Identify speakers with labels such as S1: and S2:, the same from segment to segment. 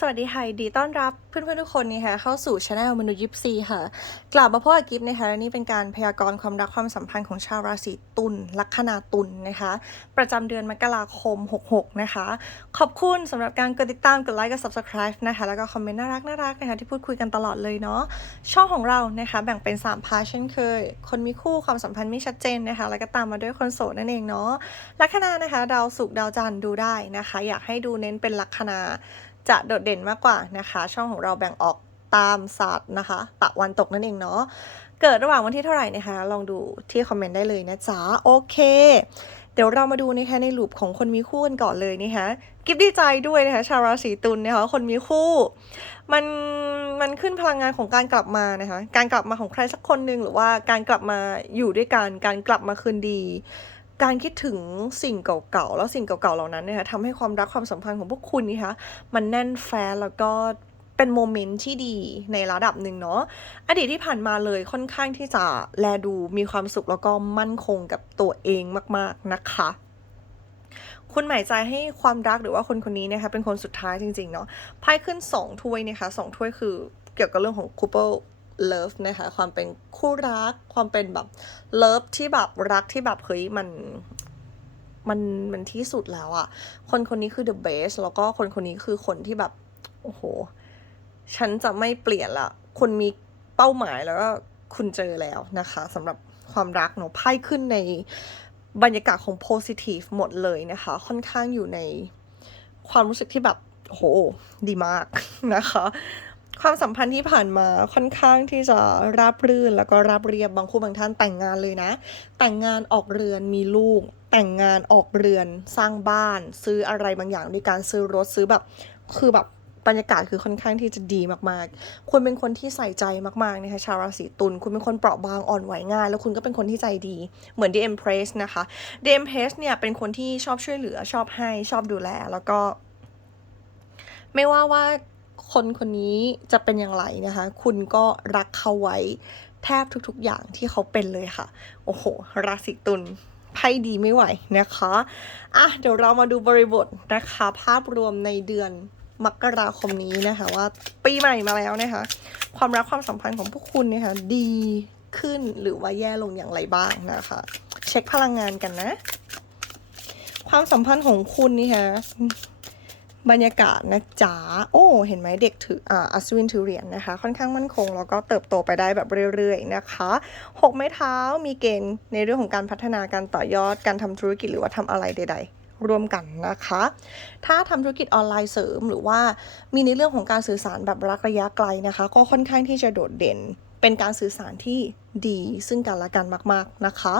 S1: สวัสดีค่ะดีต้อนรับเพื่อนๆทุกคนนะคะเข้าสู่ช anel มนุษย์ยิปซีค่ะ กลับมาพบกับกิฟต์นะคะและนี่เป็นการพยากรณ์ความรักความสัมพันธ์ของชาวราศีตุลลัคนาตุลนะคะ ประจำเดือนมกราคม 66 นะคะ ขอบคุณสำหรับการกดติดตามกดไลค์กด subscribe นะคะ แล้วก็คอมเมนต์น่ารักน่ารักนะคะที่พูดคุยกันตลอดเลยเนาะช่องของเรานะคะแบ่งเป็น 3 พาร์ทเช่นเคย คนมีคู่ความสัมพันธ์ไม่ชัดเจนนะคะ แล้วก็ตามมาด้วยคนโสดนั่นเองเนาะลัคนานะคะดาวศุกร์ดาวจันทร์ดูได้นะคะ อยากให้ดูเน้นเป็นลัคนา จะโดดเด่นมากกว่านะคะ ช่องของเราแบ่งออกตามศาสตร์นะคะ ตะวันตกนั่นเองเนาะเกิดระหว่างวันที่เท่าไหร่นะคะ ลองดูที่คอมเมนต์ได้เลยนะจ๊ะ โอเค เดี๋ยวเรามาดูนะคะในลูปของคนมีคู่กันก่อนเลยนะคะกิฟดีใจด้วยนะคะชาวราศีตุลนะคะคนมีคู่ มันมันขึ้นพลังงานของการกลับมานะคะ การกลับมาของใครสักคนหนึ่งหรือว่าการกลับมาอยู่ด้วยกัน การกลับมาคืนดี การคิดถึงสิ่งเก่าๆ แล้วสิ่งเก่าๆ เหล่านั้นนะคะทำให้ความรักความสัมพันธ์ของพวกคุณนี่คะมันแน่นแฟ้นแล้วก็เป็นโมเมนต์ที่ดีในระดับหนึ่งเนาะอดีตที่ผ่านมาเลยค่อนข้างที่จะแลดูมีความสุขแล้วก็มั่นคงกับตัวเองมากๆนะคะคุณหมายใจให้ความรักหรือว่าคนคนนี้นะคะเป็นคนสุดท้ายจริงๆเนาะไพ่ขึ้น 2 ถ้วยนะคะสองถ้วยคือเกี่ยวกับเรื่องของ couple love นะคะความเป็นคู่รัก ความเป็นแบบ love ที่แบบรักที่แบบเฮ้ยมันมันมันที่สุดแล้วอะคนคนนี้คือ the best แล้วก็คนคนนี้คือคนที่แบบ โอ้โห ฉันจะไม่เปลี่ยนละคุณมีเป้าหมายแล้วก็คุณเจอแล้วนะคะสำหรับความรักเนาะไพ่ขึ้นในบรรยากาศของ positive หมดเลยนะคะ ค่อนข้างอยู่ในความรู้สึกที่แบบโห ดีมากนะคะ ความสัมพันธ์ที่ผ่านมาค่อนข้างที่จะราบรื่นแล้วก็ราบเรียบบางคู่บางท่านแต่งงานเลยนะ แต่งงานออกเรือนมีลูก แต่งงานออกเรือนสร้างบ้าน ซื้ออะไรบางอย่างด้วยการซื้อรถซื้อแบบคือแบบบรรยากาศคือค่อนข้างที่จะดีมากๆ คุณเป็นคนที่ใส่ใจมากๆนะคะชาวราศีตุล คุณเป็นคนเปราะบางอ่อนไหวง่าย แล้วคุณก็เป็นคนที่ใจดี เหมือน The Empress นะคะ The Empress เนี่ยเป็นคนที่ชอบช่วยเหลือชอบให้ชอบดูแล แล้วก็ ไม่ว่าว่า คนคนนี้จะเป็นอย่างไรนะคะ คุณก็รักเขาไว้แทบทุกๆอย่างที่เขาเป็นเลยค่ะ โอ้โห ราศีตุลไพ่ดีไม่ไหวนะคะ อะ เดี๋ยวเรามาดูบริบทนะคะ ภาพรวมในเดือนมกราคมนี้นะคะว่าปีใหม่มาแล้วนะคะ ความรักความสัมพันธ์ของพวกคุณเนี่ยค่ะดีขึ้นหรือว่าแย่ลงอย่างไรบ้างนะคะ เช็คพลังงานกันนะ ความสัมพันธ์ของคุณนี่ค่ะ บรรยากาศนะจ๊ะโอ้เห็นไหมเด็กถืออ่าอัศวินถือเหรียญนะคะ ค่อนข้างมั่นคง แล้วก็เติบโตไปได้แบบเรื่อยๆนะคะหกไม้เท้ามีเกณฑ์ในเรื่องของการพัฒนาการต่อยอดการทำธุรกิจหรือว่าทำอะไรใด ๆร่วมกันนะคะ ถ้าทำธุรกิจออนไลน์เสริมหรือว่ามีในเรื่องของการสื่อสารแบบรักระยะไกลนะคะ ก็ค่อนข้างที่จะโดดเด่น เป็นการสื่อสารที่ดีซึ่งกันและกันมาก ๆนะคะ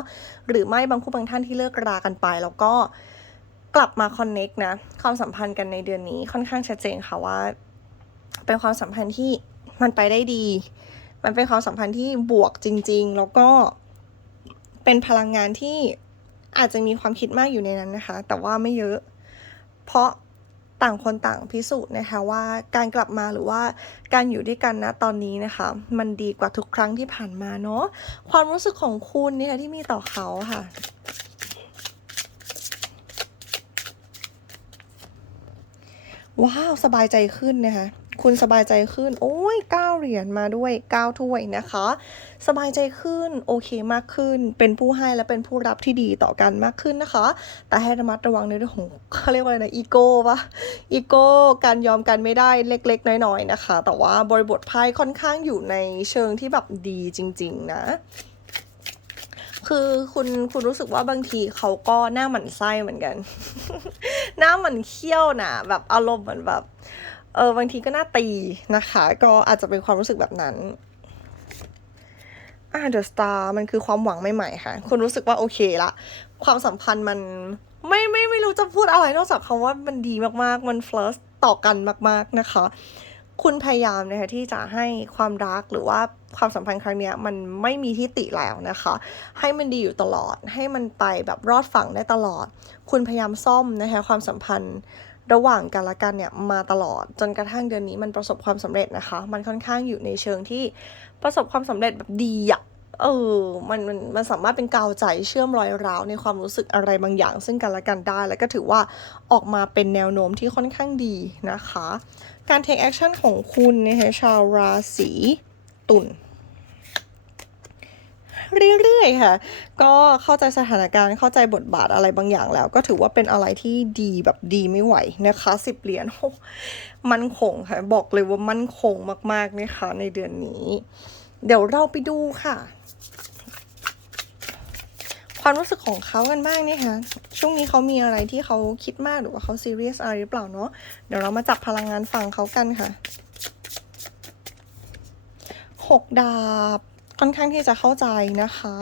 S1: หรือไม่บางคู่บางท่านที่เลิกรากันไปแล้วก็ กลับมาคอนเน็กนะ ความสัมพันธ์กันในเดือนนี้ค่อนข้างชัดเจนค่ะว่า เป็นความสัมพันธ์ที่มันไปได้ดี มันเป็นความสัมพันธ์ที่บวกจริง ๆ แล้วก็เป็นพลังงานที่อาจจะมีความคิดมากอยู่ในนั้นนะคะ แต่ว่าไม่เยอะ เพราะต่างคนต่างพิสูจน์นะคะว่าการกลับมาหรือว่าการอยู่ด้วยกันนะตอนนี้นะคะ มันดีกว่าทุกครั้งที่ผ่านมาเนาะความรู้สึกของคุณเนี่ยที่มีต่อเขาค่ะ ว้าวสบายใจขึ้นนะคะคุณสบายใจขึ้น โอ้ยเก้าเหรียญมาด้วยเก้าถ้วยนะคะ สบายใจขึ้น โอเคมากขึ้น เป็นผู้ให้และเป็นผู้รับที่ดีต่อกันมากขึ้นนะคะ แต่ให้ระมัดระวังในเรื่องของเขาเรียกว่าอะไรนะ อีโก้ปะอีโก้ การยอมกันไม่ได้เล็ก ๆ น้อย ๆ นะคะ แต่ว่าบริบทไพ่ค่อนข้างอยู่ในเชิงที่แบบดีจริง ๆ นะ คือคุณคุณรู้สึกว่าบางทีเขาก็หน้าหมันไส้เหมือนกัน หน้าหมันเขี้ยวนะแบบอารมณ์เหมือนแบบเออบางทีก็หน้าตีนะคะ ก็อาจจะเป็นความรู้สึกแบบนั้นอ่าเดอะสตาร์มันคือความหวังใหม่ๆค่ะ คุณรู้สึกว่าโอเคละ ความสัมพันธ์มันไม่ไม่ไม่รู้จะพูดอะไรนอกจากคำว่ามันดีมากๆ มันเฟิร์สต่อกันมาก ๆนะคะ คุณพยายามนะคะที่จะให้ความรักหรือว่าความสัมพันธ์ครั้งนี้มันไม่มีที่ติแล้วนะคะ ให้มันดีอยู่ตลอด ให้มันไปแบบรอดฝั่งได้ตลอด คุณพยายามซ่อมนะคะความสัมพันธ์ระหว่างกันและกันเนี่ยมาตลอดจนกระทั่งเดือนนี้มันประสบความสำเร็จนะคะ มันค่อนข้างอยู่ในเชิงที่ประสบความสำเร็จแบบดีอะ เออมันมันมันสามารถเป็นกาวใจเชื่อมรอยร้าวในความรู้สึกอะไรบางอย่าง ซึ่งกันและกันได้ แล้วก็ถือว่าออกมาเป็นแนวโน้มที่ค่อนข้างดีนะคะ การ take action ของคุณนะคะชาวราศีตุลเรื่อยๆค่ะ ก็เข้าใจสถานการณ์เข้าใจบทบาทอะไรบางอย่างแล้ว ก็ถือว่าเป็นอะไรที่ดีแบบดีไม่ไหวนะคะสิบเหรียญโอ้มั่นคงค่ะ บอกเลยว่ามั่นคงมากๆนะคะในเดือนนี้ เดี๋ยวเราไปดูค่ะ ความรู้สึกของเขากันบ้างเนี่ยค่ะช่วงนี้เขามีอะไรที่เขาคิดมากหรือว่าเขาซีเรียสอะไรหรือเปล่าเนาะเดี๋ยวเรามาจับพลังงานฝั่งเขากันค่ะหกดาบค่อนข้างที่จะเข้าใจนะคะ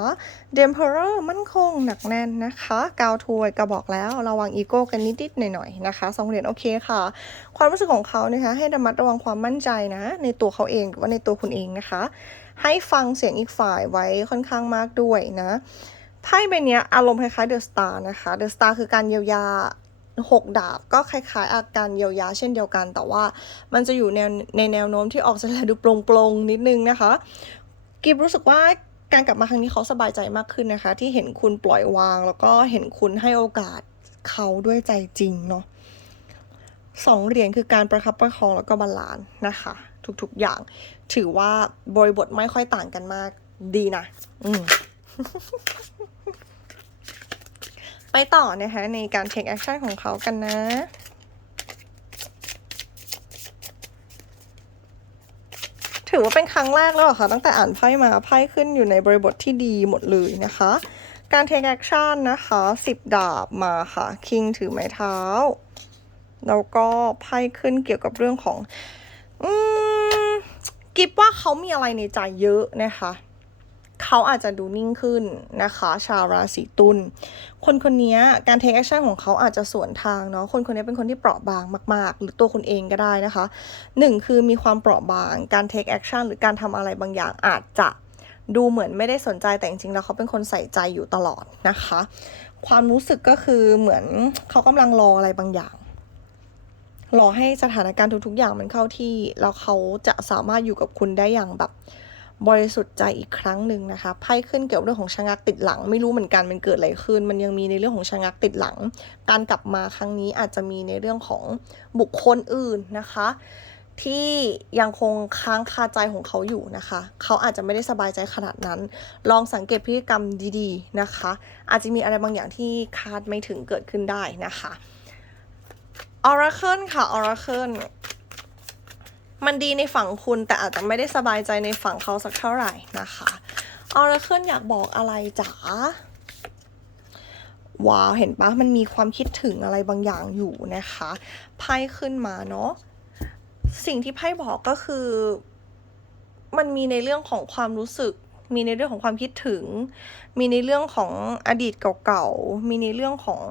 S1: เดมเพอร์มั่นคงหนักแน่นนะคะกาวทวยกระบอกแล้วระวังอีโก้กันนิดๆหน่อยๆนะคะสองเหรียญโอเคค่ะ ความรู้สึกของเขานะคะให้ระมัดระวังความมั่นใจนะ ในตัวเขาเองหรือว่าในตัวคุณเองนะคะ ให้ฟังเสียงอีกฝ่ายไว้ค่อนข้างมากด้วยนะ ไพ่ใบเนี้ยอารมณ์คล้ายๆเดอะสตาร์นะคะ เดอะสตาร์คือการเยียวยาหกดาบก็คล้ายๆ อาการเยียวยาเช่นเดียวกัน แต่ว่ามันจะอยู่ในวในแนวโน้มที่ออกจะดูโปร่งๆนิดนึงนะคะ กิฟรู้สึกว่าการกลับมาครั้งนี้เขาสบายใจมากขึ้นนะคะ ที่เห็นคุณปล่อยวาง แล้วก็เห็นคุณให้โอกาสเขาด้วยใจจริงเนาะสองเหรียญคือการประคับประคองแล้วก็บาลานซ์นะคะ ทุกๆอย่าง ถือว่าบริบทไม่ค่อยต่างกันมากดีนะ อืม ไปต่อนะคะในการ take action ของเขากันนะถือว่าเป็นครั้งแรกแล้วเหรอคะตั้งแต่อ่านไพ่มาไพ่ขึ้นอยู่ในบริบทที่ดีหมดเลยนะคะ การ take action นะคะสิบดาบมาค่ะคิงถือไม้เท้า แล้วก็ไพ่ขึ้นเกี่ยวกับเรื่องของ อืมกิบว่าเขามีอะไรในใจเยอะนะคะ เขาอาจจะดูนิ่งขึ้นนะคะ ชาวราศีตุลคนคนนี้การ take action ของเขาอาจจะสวนทางเนาะคนคนนี้เป็นคนที่เปราะบางมาก ๆ หรือตัวคุณเองก็ได้นะคะหนึ่งคือมีความเปราะบางการ take action หรือการทำอะไรบางอย่างอาจจะดูเหมือนไม่ได้สนใจแต่จริงๆแล้วเขาเป็นคนใส่ใจอยู่ตลอดนะคะ ความรู้สึกก็คือเหมือนเขากำลังรออะไรบางอย่างรอให้สถานการณ์ทุกๆอย่างมันเข้าที่ แล้วเขาจะสามารถอยู่กับคุณได้อย่างแบบ บริสุทธิ์ใจอีกครั้งหนึ่งนะคะไพ่ขึ้นเกี่ยวกับเรื่องของชะงักติดหลัง ไม่รู้เหมือนกันมันเกิดอะไรขึ้น มันยังมีในเรื่องของชะงักติดหลัง การกลับมาครั้งนี้อาจจะมีในเรื่องของบุคคลอื่นนะคะ ที่ยังคงค้างคาใจของเขาอยู่นะคะ เขาอาจจะไม่ได้สบายใจขนาดนั้น ลองสังเกตพฤติกรรมดีๆนะคะ อาจจะมีอะไรบางอย่างที่คาดไม่ถึงเกิดขึ้นได้นะคะ Oracle ค่ะ Oracle มันดีในฝั่งคุณแต่อาจจะไม่ได้สบายใจในฝั่งเขาสักเท่าไหร่นะคะ Oracle อยากบอกอะไรจ๋าว้าว เห็นปะมันมีความคิดถึงอะไรบางอย่างอยู่นะคะไพ่ขึ้นมาเนาะสิ่งที่ไพ่บอกก็คือ มันมีในเรื่องของความรู้สึก มีในเรื่องของความคิดถึง มีในเรื่องของอดีตเก่าๆมีในเรื่องของ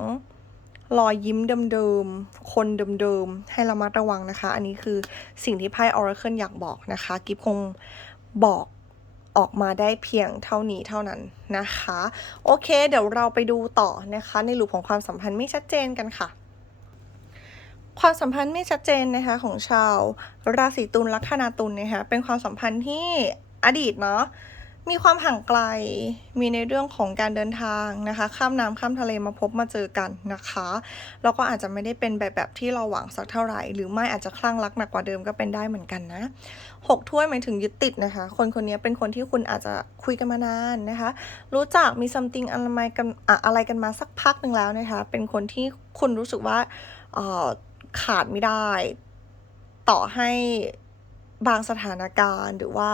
S1: รอยยิ้มเดิมๆ คนเดิมๆ ให้ระมัดระวังนะคะ อันนี้คือสิ่งที่ไพ่ Oracle อยากบอกนะคะ กิฟคงบอกออกมาได้เพียงเท่านี้เท่านั้นนะคะ โอเค เดี๋ยวเราไปดูต่อนะคะ ในรูปของความสัมพันธ์ไม่ชัดเจนกันค่ะ ความสัมพันธ์ไม่ชัดเจนนะคะของชาว ราศีตุลลัคนาตุลนะคะเป็นความสัมพันธ์ที่อดีตเนาะ มีความห่างไกล มีในเรื่องของการเดินทางนะคะ ข้ามน้ำข้ามทะเลมาพบมาเจอกันนะคะ แล้วก็อาจจะไม่ได้เป็นแบบแบบที่เราหวังสักเท่าไหร่ หรือไม่อาจจะคลั่งรักหนักกว่าเดิมก็เป็นได้เหมือนกันนะหกถ้วยหมายถึงยึดติดนะคะ คนคนนี้เป็นคนที่คุณอาจจะคุยกันมานานนะคะ รู้จักมี something อะไรกันอะไรกันมาสักพักหนึ่งแล้วนะคะ เป็นคนที่คุณรู้สึกว่าขาดไม่ได้ ต่อให้บางสถานการณ์หรือว่า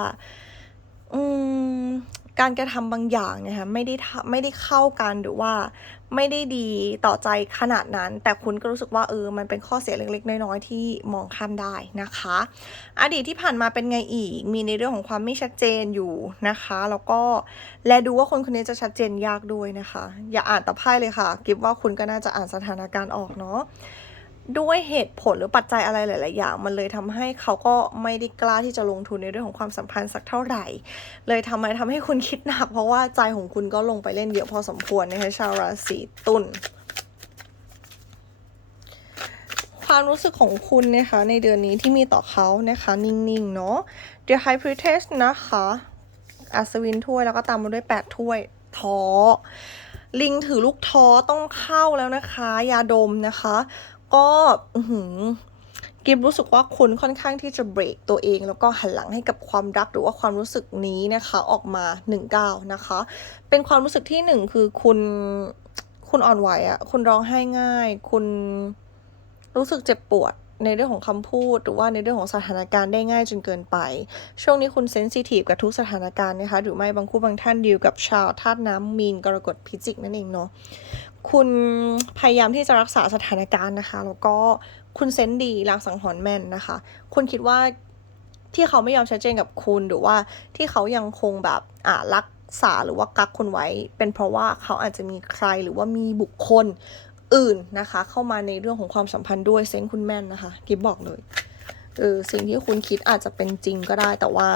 S1: การกระทำบางอย่างเนี่ยค่ะไม่ได้ไม่ได้เข้ากันหรือว่าไม่ได้ดีต่อใจขนาดนั้น แต่คุณก็รู้สึกว่าเออมันเป็นข้อเสียเล็ก ๆ น้อยๆที่มองข้ามได้นะคะ อดีตที่ผ่านมาเป็นไงอีก มีในเรื่องของความไม่ชัดเจนอยู่นะคะ แล้วก็แลดูว่าคนคนนี้จะชัดเจนยากด้วยนะคะ อย่าอ่านแต่ไพ่เลยค่ะกิฟว่าคุณก็น่าจะอ่านสถานการณ์ออกเนาะ ด้วยเหตุผลหรือปัจจัยอะไรหลาย ๆ อย่าง มันเลยทำให้เขาก็ไม่ได้กล้าที่จะลงทุนในเรื่องของความสัมพันธ์สักเท่าไหร่ เลยทำให้ทำให้คุณคิดหนัก เพราะว่าใจของคุณก็ลงไปเล่นเยอะพอสมควรนะคะชาวราศีตุลความรู้สึกของคุณนะคะในเดือนนี้ที่มีต่อเขานะคะนิ่ง ๆ เนาะ The High Priestess นะคะอัศวินถ้วยแล้วก็ตามมาด้วยแปดถ้วยท้อลิงถือลูกท้อต้องเข้าแล้วนะคะ ยาดมนะคะ ก็หืกิฟรู้สึกว่าคุณค่อนข้างที่จะเบรกตัวเอง แล้วก็หันหลังให้กับความรักหรือว่าความรู้สึกนี้นะคะออกมาหนึ่งก้าวนะคะ เป็นความรู้สึกที่หนึ่งคือคุณคุณอ่อนไหวอะคุณร้องไห้ง่าย คุณรู้สึกเจ็บปวดในเรื่องของคำพูด หรือว่าในเรื่องของสถานการณ์ได้ง่ายจนเกินไป ช่วงนี้คุณเซนซิทีฟกับทุกสถานการณ์นะคะ หรือไม่บางคู่บางท่านดีลกับชาวธาตุน้ำมีนกรกฎพิจิกนั่นเองเนาะ คุณพยายามที่จะรักษาสถานการณ์นะคะ แล้วก็คุณเซนดีรักสังหรณ์แม่นนะคะ คุณคิดว่าที่เขาไม่ยอมชัดเจนกับคุณหรือว่าที่เขายังคงแบบอ่ารักษาหรือว่ากักคุณไว้ เป็นเพราะว่าเขาอาจจะมีใครหรือว่ามีบุคคลอื่นนะคะ เข้ามาในเรื่องของความสัมพันธ์ด้วยเซนคุณแม่นนะคะกิฟบอกเลยเออสิ่งที่คุณคิดอาจจะเป็นจริงก็ได้แต่ว่า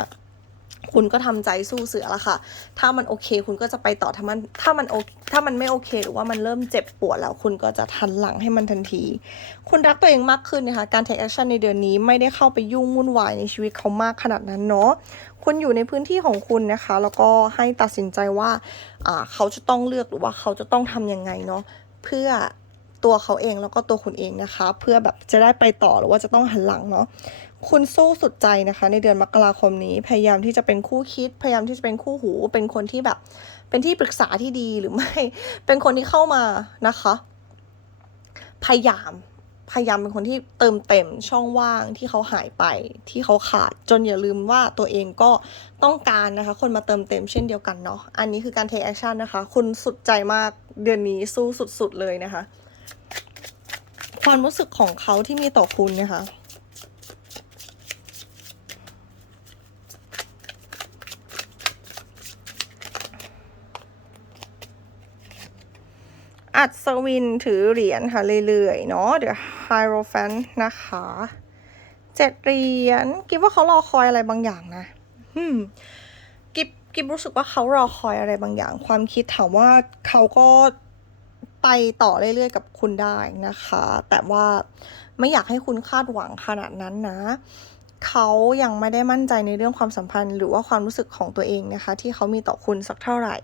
S1: คุณก็ทำใจสู้เสือละค่ะ ถ้ามันโอเคคุณก็จะไปต่อ ถ้ามันถ้ามันโอถ้ามันไม่โอเค หรือว่ามันเริ่มเจ็บปวดแล้ว คุณก็จะทันหลังให้มันทันที คุณรักตัวเองมากขึ้นนะคะ การ take action ในเดือนนี้ไม่ได้เข้าไปยุ่งวุ่นวายในชีวิตเขามากขนาดนั้นเนาะ คุณอยู่ในพื้นที่ของคุณนะคะ แล้วก็ให้ตัดสินใจว่าอ่าเขาจะต้องเลือกหรือว่าเขาจะต้องทำยังไงเนาะ เพื่อตัวเขาเองแล้วก็ตัวคุณเองนะคะ เพื่อแบบจะได้ไปต่อหรือว่าจะต้องหันหลังเนาะ คุณสู้สุดใจนะคะ ในเดือนมกราคมนี้ พยายามที่จะเป็นคู่คิด พยายามที่จะเป็นคู่หู เป็นคนที่แบบ เป็นที่ปรึกษาที่ดีหรือไม่ เป็นคนที่เข้ามานะคะ พยายาม พยายามเป็นคนที่เติมเต็มช่องว่างที่เขาหายไป ที่เขาขาด จนอย่าลืมว่าตัวเองก็ต้องการนะคะ คนมาเติมเต็มเช่นเดียวกันเนาะ อันนี้คือการ take action นะคะ คุณสุดใจมากเดือนนี้สู้สุดๆเลยนะคะ ความรู้สึกของเขาที่มีต่อคุณนะคะ อัศวินถือเหรียญค่ะเรื่อยๆเนาะเดี๋ยวไฮโรแฟนนะคะเจ็ดเหรียญกิบว่าเขารอคอยอะไรบางอย่างนะอืมกิบกิบรู้สึกว่าเขารอคอยอะไรบางอย่าง ความคิดถามว่าเขาก็ไปต่อเรื่อยๆกับคุณได้นะคะ แต่ว่าไม่อยากให้คุณคาดหวังขนาดนั้นนะ เขายังไม่ได้มั่นใจในเรื่องความสัมพันธ์ หรือว่าความรู้สึกของตัวเองนะคะ ที่เขามีต่อคุณสักเท่าไหร่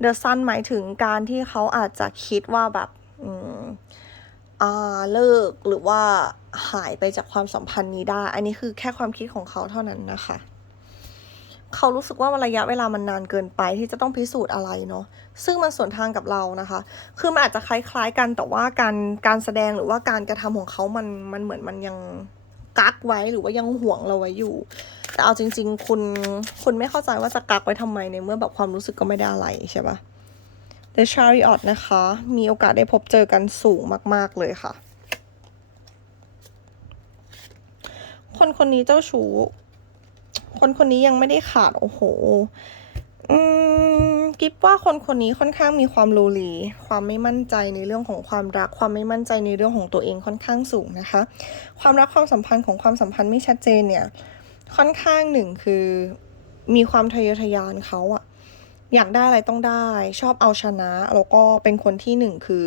S1: เดอะซันหมายถึงการที่เขาอาจจะคิดว่าแบบอืมอ่าเลิกหรือว่าหายไปจากความสัมพันธ์นี้ได้ อันนี้คือแค่ความคิดของเขาเท่านั้นนะคะ เขารู้สึกว่าระยะเวลามันนานเกินไปที่จะต้องพิสูจน์อะไรเนาะ ซึ่งมันสวนทางกับเรานะคะ คือมันอาจจะคล้ายๆกันแต่ว่าการการแสดงหรือว่าการกระทำของเขามันมันเหมือนมันยัง กักไว้หรือว่ายังห่วงเราไว้อยู่ แต่เอาจริง ๆ คุณคุณไม่เข้าใจว่าจะกักไว้ทำไมในเมื่อแบบความรู้สึกก็ไม่ได้อะไรใช่ปะ The Chariot นะคะ มีโอกาสได้พบเจอกันสูงมาก ๆ เลยค่ะ คนคนนี้เจ้าชู้ คนคนนี้ยังไม่ได้ขาด โอ้โห อืม กิฟว่าคนคนนี้ค่อนข้างมีความโลลีความไม่มั่นใจในเรื่องของความรัก ความไม่มั่นใจในเรื่องของตัวเองค่อนข้างสูงนะคะ ความรักความสัมพันธ์ของความสัมพันธ์ไม่ชัดเจนเนี่ย ค่อนข้างหนึ่งคือมีความทะเยอทะยานเขาอะอยากได้อะไรต้องได้ ชอบเอาชนะ แล้วก็เป็นคนที่หนึ่งคือ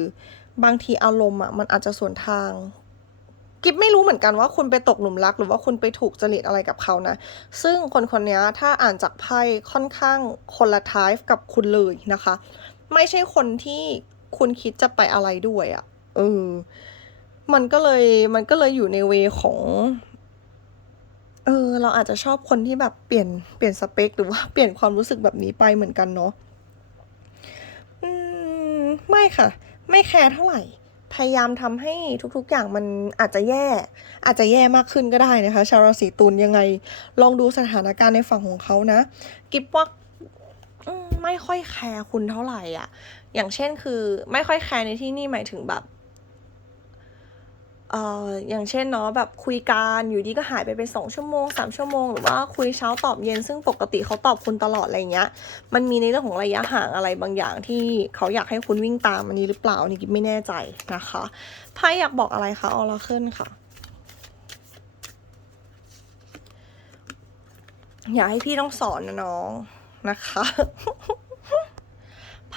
S1: บางทีอารมณ์อะมันอาจจะส่วนทาง กิฟไม่รู้เหมือนกันว่าคุณไปตกหลุมรัก หรือว่าคุณไปถูกจริตอะไรกับเขานะ ซึ่งคนคนนี้ถ้าอ่านจากไพ่ค่อนข้างคนละทายกับคุณเลยนะคะ ไม่ใช่คนที่คุณคิดจะไปอะไรด้วยอะ่ะเออมันก็เลยมันก็เลยอยู่ในเวของ เออ เราอาจจะชอบคนที่แบบเปลี่ยนเปลี่ยนสเปค หรือว่าเปลี่ยนความรู้สึกแบบนี้ไปเหมือนกันเนาะอืม ไม่ค่ะ ไม่แคร์เท่าไหร่ พยายามทำให้ทุกๆอย่างมันอาจจะแย่ อาจจะแย่มากขึ้นก็ได้นะคะ ชาวราศีตุลยังไง ลองดูสถานการณ์ในฝั่งของเขานะ กิบว่าไม่ค่อยแคร์คุณเท่าไหร่อะ อย่างเช่นคือ ไม่ค่อยแคร์ในที่นี่หมายถึงแบบ เอ่ออย่างเช่นเนาะแบบคุยกันอยู่ดีก็หายไปเป็นสองชั่วโมงสามชั่วโมงหรือว่าคุยเช้าตอบเย็นซึ่งปกติเขาตอบคุณตลอดอะไรเงี้ย มันมีในเรื่องของระยะห่างอะไรบางอย่างที่เขาอยากให้คุณวิ่งตามอันนี้หรือเปล่านี่กิ๊บไม่แน่ใจนะคะไพ่อยากบอกอะไรคะออร่าเคิลค่ะ อยากให้พี่ต้องสอนนะน้องนะคะ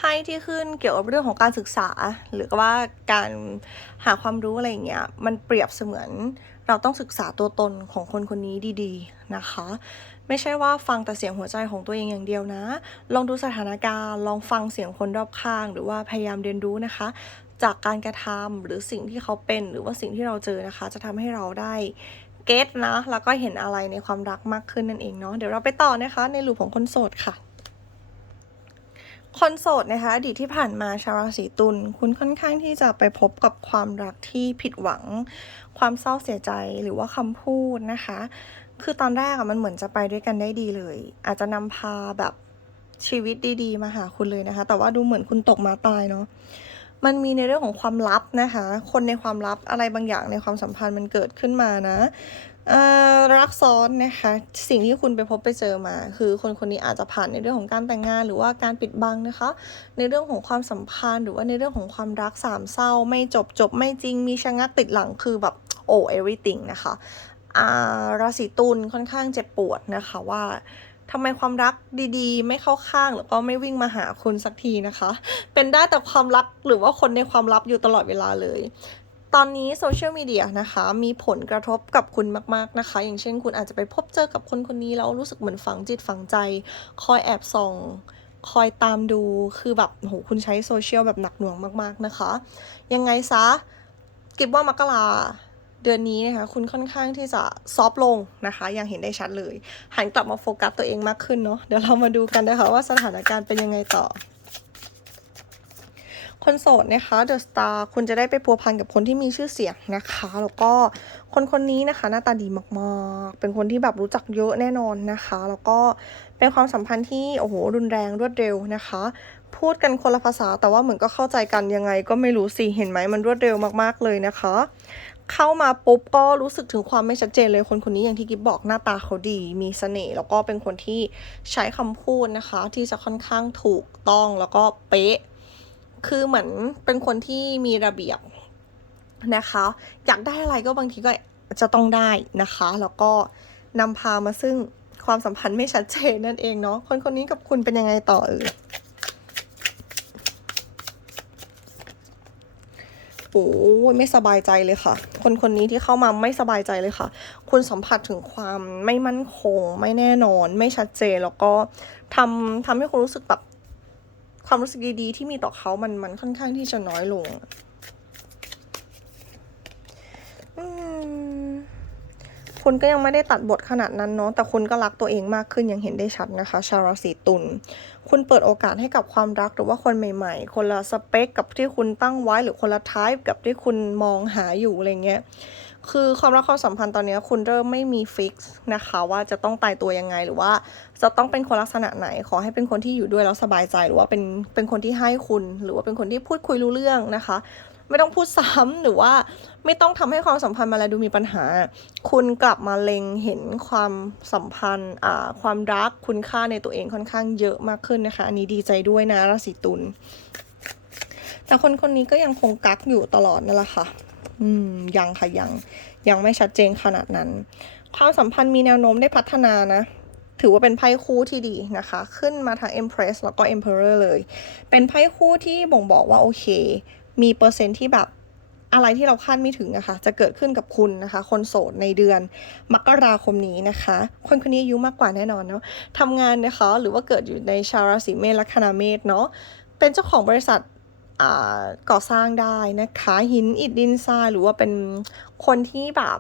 S1: ไพ่ที่ขึ้นเกี่ยวกับเรื่องของการศึกษา หรือว่าการหาความรู้อะไรอย่างเงี้ยมันเปรียบเสมือนเราต้องศึกษาตัวตนของคนคนนี้ดีๆนะคะ ไม่ใช่ว่าฟังแต่เสียงหัวใจของตัวเองอย่างเดียวนะ ลองดูสถานการณ์ ลองฟังเสียงคนรอบข้าง หรือว่าพยายามเรียนรู้นะคะ จากการกระทำหรือสิ่งที่เขาเป็นหรือว่าสิ่งที่เราเจอนะคะ จะทำให้เราได้เก็ตนะแล้วก็เห็นอะไรในความรักมากขึ้นนั่นเองเนาะเดี๋ยวเราไปต่อนะคะ ในลูปของคนโสดค่ะ คนโสดนะคะอดีตที่ผ่านมาชาวราศีตุลคุณค่อนข้างที่จะไปพบกับความรักที่ผิดหวัง ความเศร้าเสียใจหรือว่าคำพูดนะคะ คือตอนแรกอะมันเหมือนจะไปด้วยกันได้ดีเลย อาจจะนำพาแบบชีวิตดีๆ มาหาคุณเลยนะคะ แต่ว่าดูเหมือนคุณตกมาตายเนาะ มันมีในเรื่องของความลับนะคะ คนในความลับอะไรบางอย่างในความสัมพันธ์มันเกิดขึ้นมานะรักซ้อนนะคะ สิ่งที่คุณไปพบไปเจอมา คือคนคนนี้อาจจะผ่านในเรื่องของการแต่งงานหรือว่าการปิดบังนะคะ ในเรื่องของความสัมพันธ์หรือว่าในเรื่องของความรักสามเศร้า ไม่จบจบไม่จริงมีชะงักติดหลังคือแบบโอ้ everything นะคะอ่าราศีตุลค่อนข้างเจ็บปวดนะคะว่า ทำไมความรักดีๆ ไม่เข้าข้างหรือก็ไม่วิ่งมาหาคุณสักทีนะคะ เป็นได้แต่ความรักหรือว่าคนในความลับอยู่ตลอดเวลาเลย ตอนนี้โซเชียลมีเดียนะคะ มีผลกระทบกับคุณมากๆนะคะ อย่างเช่นคุณอาจจะไปพบเจอกับคนคนนี้แล้วรู้สึกเหมือนฝังจิตฝังใจ คอยแอบส่องคอยตามดูคือแบบโหคุณใช้โซเชียลแบบหนักหน่วงมาก ๆนะคะ ยังไงซะกิบว่ามกรา เดือนนี้นะคะคุณค่อนข้างที่จะซอฟลงนะคะยังเห็นได้ชัดเลย หันกลับมาโฟกัสตัวเองมากขึ้นเนาะเดี๋ยวเรามาดูกันนะคะว่าสถานการณ์เป็นยังไงต่อคนโสดนะคะเดอะสตาร์คุณจะได้ไปพัวพันกับคนที่มีชื่อเสียงนะคะ แล้วก็คนคนนี้นะคะ หน้าตาดีมากๆ เป็นคนที่แบบรู้จักเยอะแน่นอนนะคะ แล้วก็เป็นความสัมพันธ์ที่โอ้โหรุนแรงรวดเร็วนะคะ พูดกันคนละภาษาแต่ว่าเหมือนก็เข้าใจกันยังไง ก็ไม่รู้สิเห็นไหมมันรวดเร็วมากๆเลยนะคะ เข้ามาปุ๊บก็รู้สึกถึงความไม่ชัดเจนเลยคนคนนี้อย่างที่กิฟบอกหน้าตาเขาดี มีเสน่ห์แล้วก็เป็นคนที่ใช้คำพูดนะคะ ที่จะค่อนข้างถูกต้องแล้วก็เป๊ะ คือเหมือนเป็นคนที่มีระเบียบนะคะ อยากได้อะไรก็บางทีก็จะต้องได้นะคะ แล้วก็นำพามาซึ่งความสัมพันธ์ไม่ชัดเจนนั่นเองเนาะคนคนนี้กับคุณเป็นยังไงต่อเออ โอ้ยไม่สบายใจเลยค่ะ คนคนนี้ที่เข้ามาไม่สบายใจเลยค่ะ คุณสัมผัสถึงความไม่มั่นคง ไม่แน่นอน ไม่ชัดเจนแล้วก็ทำทำให้คุณรู้สึกแบบความรู้สึกดีๆ ที่มีต่อเขามันมันค่อนข้างที่จะน้อยลงคุณก็ยังไม่ได้ตัดบทขนาดนั้นเนาะแต่คุณก็รักตัวเองมากขึ้นอย่างเห็นได้ชัดนะคะ ชาวราศีตุล คุณเปิดโอกาสให้กับความรักหรือว่าคนใหม่ ๆ คนละสเปคกับที่คุณตั้งไว้หรือคนละไทป์กับที่คุณมองหาอยู่อะไรเงี้ยคือความรักความสัมพันธ์ตอนนี้คุณเริ่มไม่มีฟิกซ์นะคะว่าจะต้องตายตัวยังไงหรือว่าจะต้องเป็นคนลักษณะไหนขอให้เป็นคนที่อยู่ด้วยแล้วสบายใจ หรือว่าเป็นเป็นคนที่ให้คุณ หรือว่าเป็นคนที่พูดคุยรู้เรื่องนะคะ ไม่ต้องพูดซ้ำหรือว่าไม่ต้องทำให้ความสัมพันธ์มาแล้วดูมีปัญหา คุณกลับมาเล็งเห็นความสัมพันธ์อ่าความรักคุณค่าในตัวเองค่อนข้างเยอะมากขึ้นนะคะ อันนี้ดีใจด้วยนะราศีตุลแต่คนคนนี้ก็ยังคงกักอยู่ตลอดนั่นแหละค่ะ อืม ยังค่ะยัง ยังไม่ชัดเจนขนาดนั้น ความสัมพันธ์มีแนวโน้มได้พัฒนานะ ถือว่าเป็นไพ่คู่ที่ดีนะคะ ขึ้นมาทาง Empress แล้วก็ Emperor เลย เป็นไพ่คู่ที่บ่งบอกว่าโอเค มีเปอร์เซ็นที่แบบอะไรที่เราคาดไม่ถึงนะคะ จะเกิดขึ้นกับคุณนะคะ คนโสดในเดือนมกราคมนี้นะคะ คนคนนี้อายุมากกว่าแน่นอนเนาะทำงานนะคะ หรือว่าเกิดอยู่ในชาวราศีเมษลัคนาเมษเนาะ เป็นเจ้าของบริษัทก่อสร้างได้นะคะ หินอิฐดินทรายหรือว่าเป็นคนที่แบบ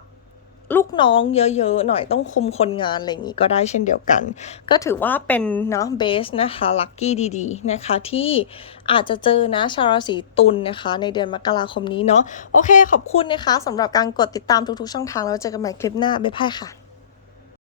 S1: ลูกน้องเยอะๆหน่อยต้องคุมคนงานอะไรอย่างนี้ก็ได้เช่นเดียวกัน ก็ถือว่าเป็นเนาะเบสนะคะลัคกี้ดีๆนะคะที่อาจจะเจอนะชาวราศีตุลนะคะ ในเดือนมกราคมนี้เนาะโอเคขอบคุณนะคะสำหรับการกดติดตามทุกๆช่องทางแล้วเจอกันใหม่คลิปหน้าบ๊ายบายค่ะ